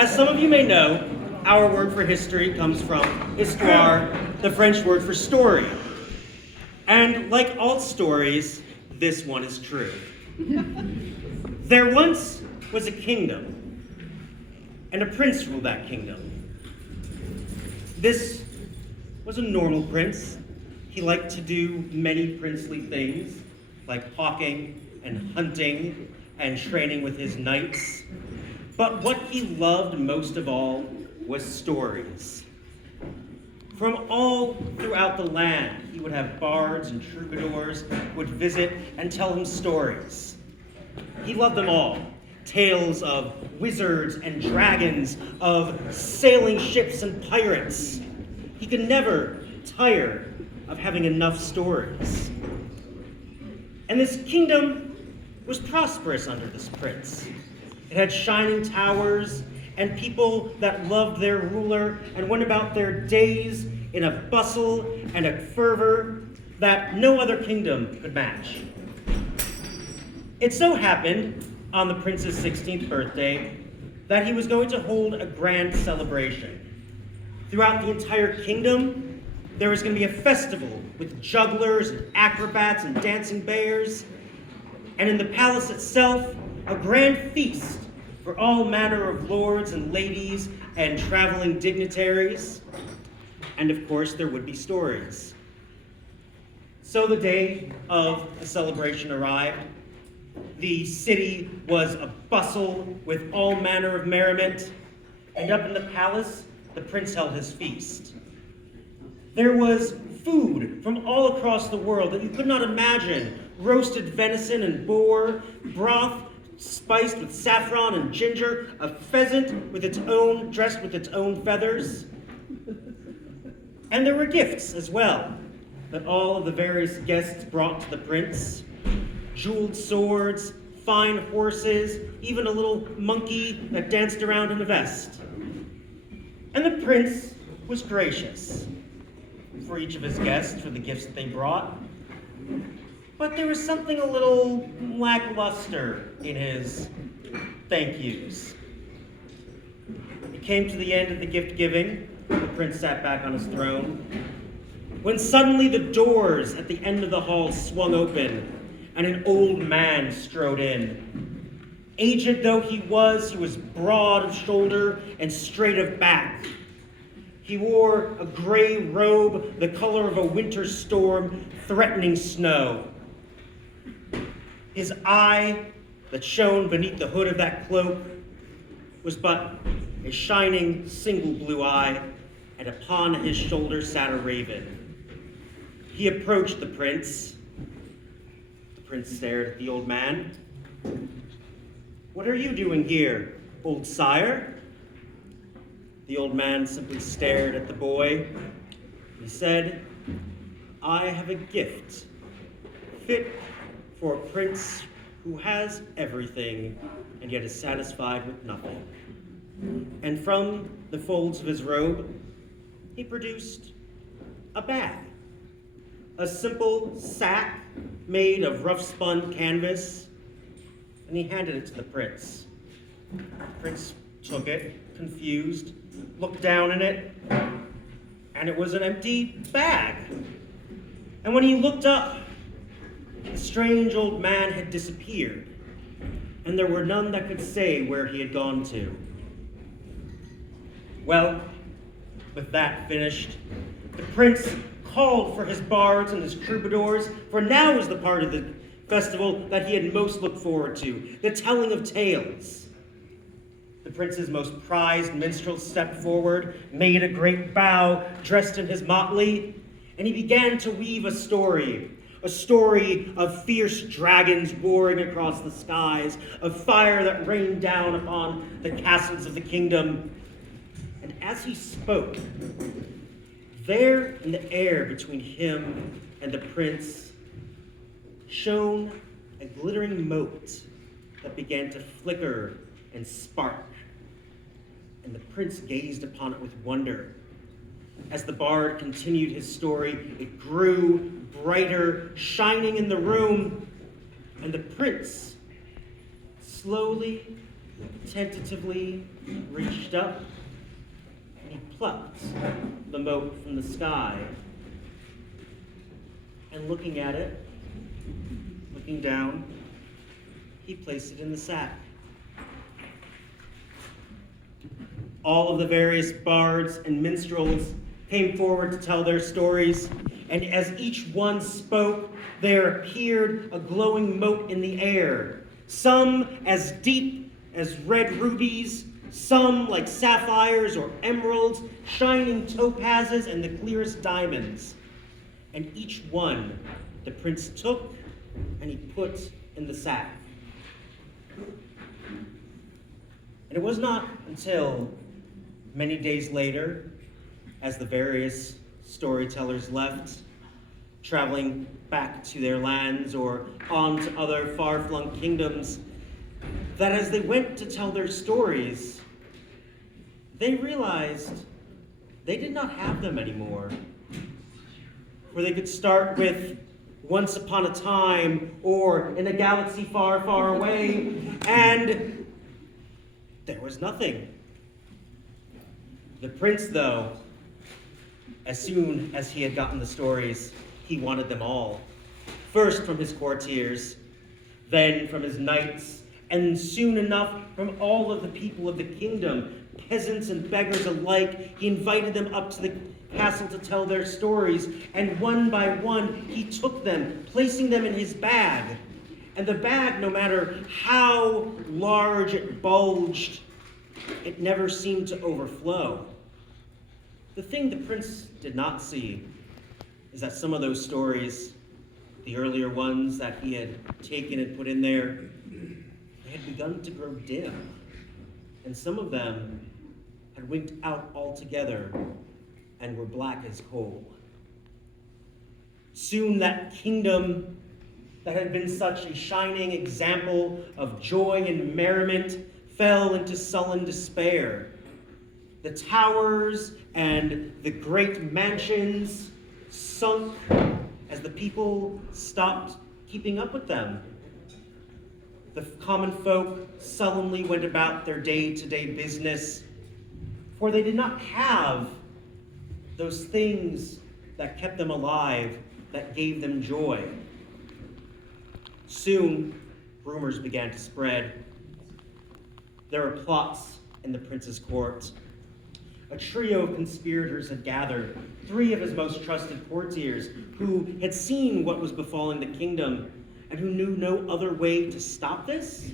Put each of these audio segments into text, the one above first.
As some of you may know, our word for history comes from histoire, the French word for story. And like all stories, this one is true. There once was a kingdom, and a prince ruled that kingdom. This was a normal prince. He liked to do many princely things, like hawking and hunting and training with his knights. But what he loved most of all was stories. From all throughout the land, he would have bards and troubadours who would visit and tell him stories. He loved them all. Tales of wizards and dragons, of sailing ships and pirates. He could never tire of having enough stories. And this kingdom was prosperous under this prince. It had shining towers and people that loved their ruler and went about their days in a bustle and a fervor that no other kingdom could match. It so happened on the prince's 16th birthday that he was going to hold a grand celebration. Throughout the entire kingdom, there was going to be a festival with jugglers and acrobats and dancing bears. And in the palace itself, a grand feast for all manner of lords and ladies and traveling dignitaries. And of course, there would be stories. So the day of the celebration arrived. The city was a bustle with all manner of merriment. And up in the palace, the prince held his feast. There was food from all across the world that you could not imagine. Roasted venison and boar, broth spiced with saffron and ginger, a pheasant with its own, dressed with its own feathers. And there were gifts as well that all of the various guests brought to the prince. Jeweled swords, fine horses, even a little monkey that danced around in a vest. And the prince was gracious for each of his guests for the gifts that they brought. But there was something a little lackluster in his thank yous. It came to the end of the gift giving. The prince sat back on his throne, when suddenly the doors at the end of the hall swung open and an old man strode in. Aged though he was broad of shoulder and straight of back. He wore a gray robe, the color of a winter storm, threatening snow. His eye that shone beneath the hood of that cloak was but a shining single blue eye, and upon his shoulder sat a raven. He approached the prince. The prince stared at the old man. "What are you doing here, old sire?" The old man simply stared at the boy. He said, "I have a gift, fit for a prince who has everything and yet is satisfied with nothing." And from the folds of his robe, he produced a bag, a simple sack made of rough-spun canvas, and he handed it to the prince. The prince took it, confused, looked down in it, and it was an empty bag. And when he looked up, the strange old man had disappeared, and there were none that could say where he had gone to. Well, with that finished, the prince called for his bards and his troubadours, for now was the part of the festival that he had most looked forward to, the telling of tales. The prince's most prized minstrel stepped forward, made a great bow, dressed in his motley, and he began to weave a story of fierce dragons roaring across the skies, of fire that rained down upon the castles of the kingdom. And as he spoke, there in the air between him and the prince shone a glittering mote that began to flicker and spark. And the prince gazed upon it with wonder. As the bard continued his story, it grew brighter, shining in the room, and the prince slowly tentatively reached up and he plucked the mote from the sky. And looking at it, looking down, he placed it in the sack. All of the various bards and minstrels came forward to tell their stories, and as each one spoke, there appeared a glowing mote in the air, some as deep as red rubies, some like sapphires or emeralds, shining topazes and the clearest diamonds. And each one the prince took and he put in the sack. And it was not until many days later, as the various storytellers left, traveling back to their lands or on to other far-flung kingdoms, that as they went to tell their stories, they realized they did not have them anymore. For they could start with once upon a time or in a galaxy far, far away, and there was nothing. The prince, though, as soon as he had gotten the stories, he wanted them all. First from his courtiers, then from his knights, and soon enough from all of the people of the kingdom, peasants and beggars alike. He invited them up to the castle to tell their stories, and one by one he took them, placing them in his bag. And the bag, no matter how large it bulged, it never seemed to overflow. The thing the prince did not see is that some of those stories, the earlier ones that he had taken and put in there, they had begun to grow dim. And some of them had winked out altogether and were black as coal. Soon that kingdom that had been such a shining example of joy and merriment fell into sullen despair. The towers and the great mansions sunk as the people stopped keeping up with them. The common folk sullenly went about their day-to-day business, for they did not have those things that kept them alive, that gave them joy. Soon, rumors began to spread. There were plots in the prince's court. A trio of conspirators had gathered, 3 of his most trusted courtiers, who had seen what was befalling the kingdom and who knew no other way to stop this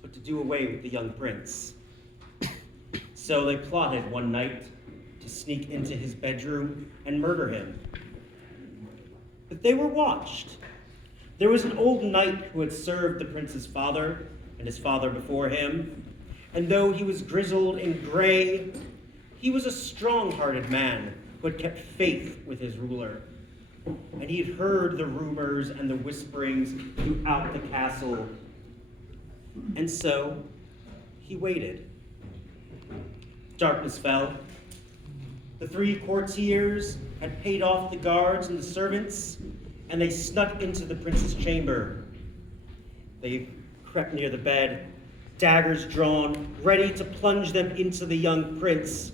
but to do away with the young prince. So they plotted one night to sneak into his bedroom and murder him. But they were watched. There was an old knight who had served the prince's father and his father before him, and though he was grizzled and gray, he was a strong-hearted man who had kept faith with his ruler. And he had heard the rumors and the whisperings throughout the castle. And so he waited. Darkness fell. The 3 courtiers had paid off the guards and the servants, and they snuck into the prince's chamber. They crept near the bed, daggers drawn, ready to plunge them into the young prince,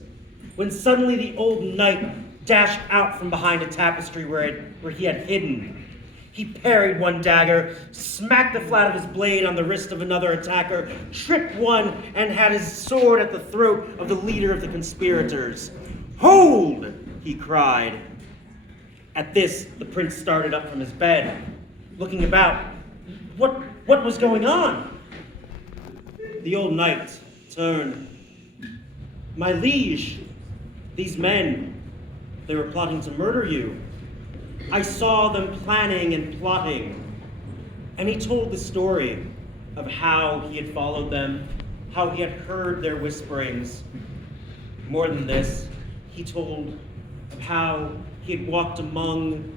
when suddenly the old knight dashed out from behind a tapestry where he had hidden. He parried one dagger, smacked the flat of his blade on the wrist of another attacker, tripped one, and had his sword at the throat of the leader of the conspirators. "Hold!" he cried. At this, the prince started up from his bed, looking about. What was going on? The old knight turned. "My liege, these men, they were plotting to murder you. I saw them planning and plotting." And he told the story of how he had followed them, how he had heard their whisperings. More than this, he told of how he had walked among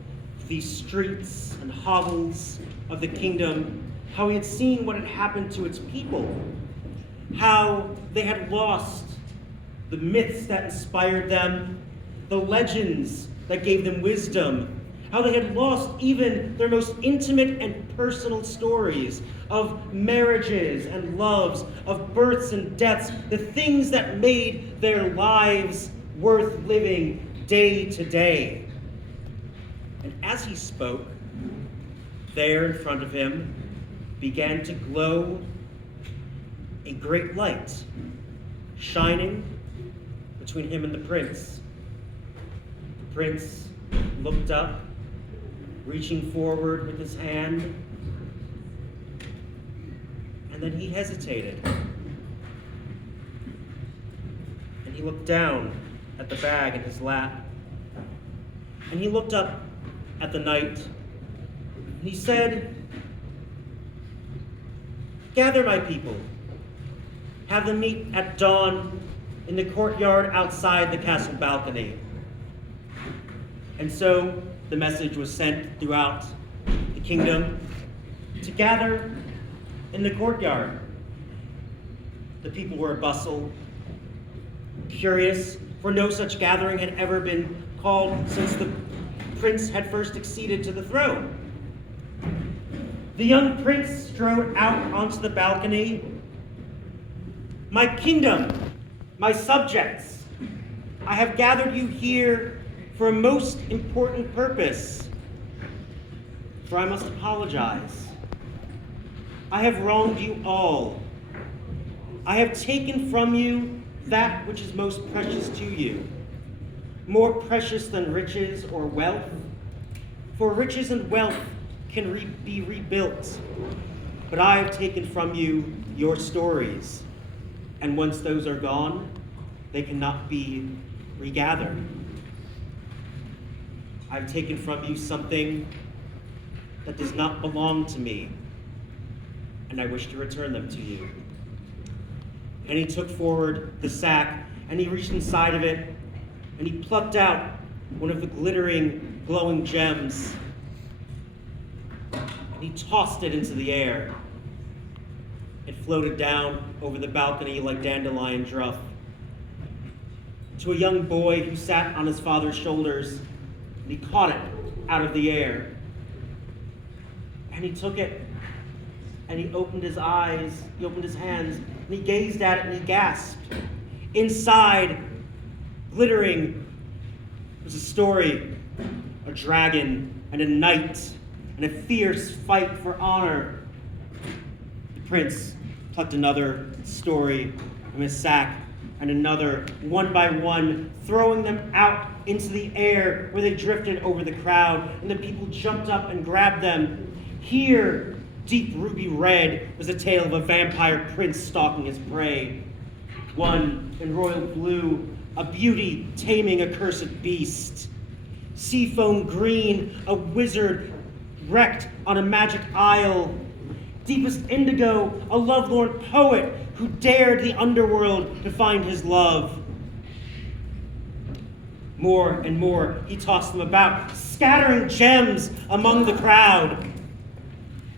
the streets and hovels of the kingdom, how he had seen what had happened to its people, how they had lost the myths that inspired them, the legends that gave them wisdom, how they had lost even their most intimate and personal stories of marriages and loves, of births and deaths, the things that made their lives worth living day to day. And as he spoke, there in front of him began to glow a great light, shining between him and the prince. The prince looked up, reaching forward with his hand, and then he hesitated. And he looked down at the bag in his lap, and he looked up at the night, and he said, "Gather my people. Have them meet at dawn in the courtyard outside the castle balcony." And so the message was sent throughout the kingdom to gather in the courtyard. The people were bustle, curious, for no such gathering had ever been called since the prince had first acceded to the throne. The young prince strode out onto the balcony. "My kingdom, my subjects, I have gathered you here for a most important purpose, for I must apologize. I have wronged you all. I have taken from you that which is most precious to you, more precious than riches or wealth, for riches and wealth can be rebuilt, but I have taken from you your stories, and once those are gone, they cannot be regathered. I've taken from you something that does not belong to me, and I wish to return them to you." And he took forward the sack, and he reached inside of it, and he plucked out one of the glittering, glowing gems, and he tossed it into the air. It floated down over the balcony like dandelion druff to a young boy who sat on his father's shoulders, and he caught it out of the air. And he took it, and he opened his eyes, he opened his hands, and he gazed at it, and he gasped. Inside, glittering, was a story, a dragon and a knight, and a fierce fight for honor. The prince plucked another story from his sack, and another, one by one, throwing them out into the air where they drifted over the crowd, and the people jumped up and grabbed them. Here, deep ruby red, was a tale of a vampire prince stalking his prey. One in royal blue, a beauty taming a cursed beast. Seafoam green, a wizard wrecked on a magic isle. Deepest indigo, a lovelorn poet who dared the underworld to find his love. More and more, he tossed them about, scattering gems among the crowd.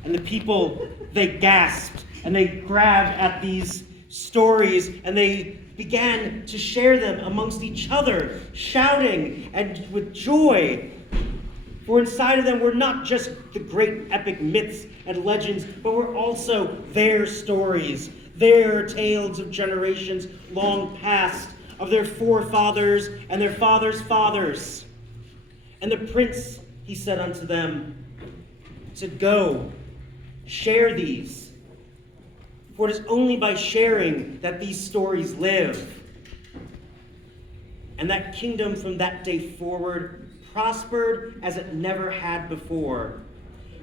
And the people, they gasped, and they grabbed at these stories, and they began to share them amongst each other, shouting and with joy. For inside of them were not just the great epic myths and legends, but were also their stories, their tales of generations long past, of their forefathers and their fathers' fathers. And the prince, he said unto them, said, "Go, share these, for it is only by sharing that these stories live." And that kingdom from that day forward prospered as it never had before.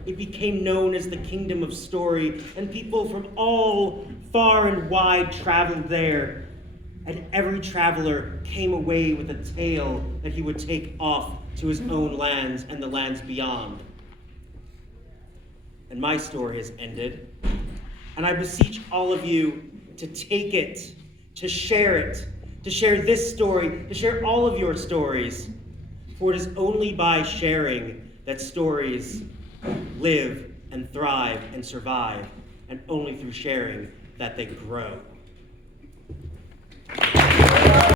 It became known as the Kingdom of Story, and people from all far and wide traveled there. And every traveler came away with a tale that he would take off to his own lands and the lands beyond. And my story has ended, and I beseech all of you to take it, to share this story, to share all of your stories. For it is only by sharing that stories live and thrive and survive, and only through sharing that they grow.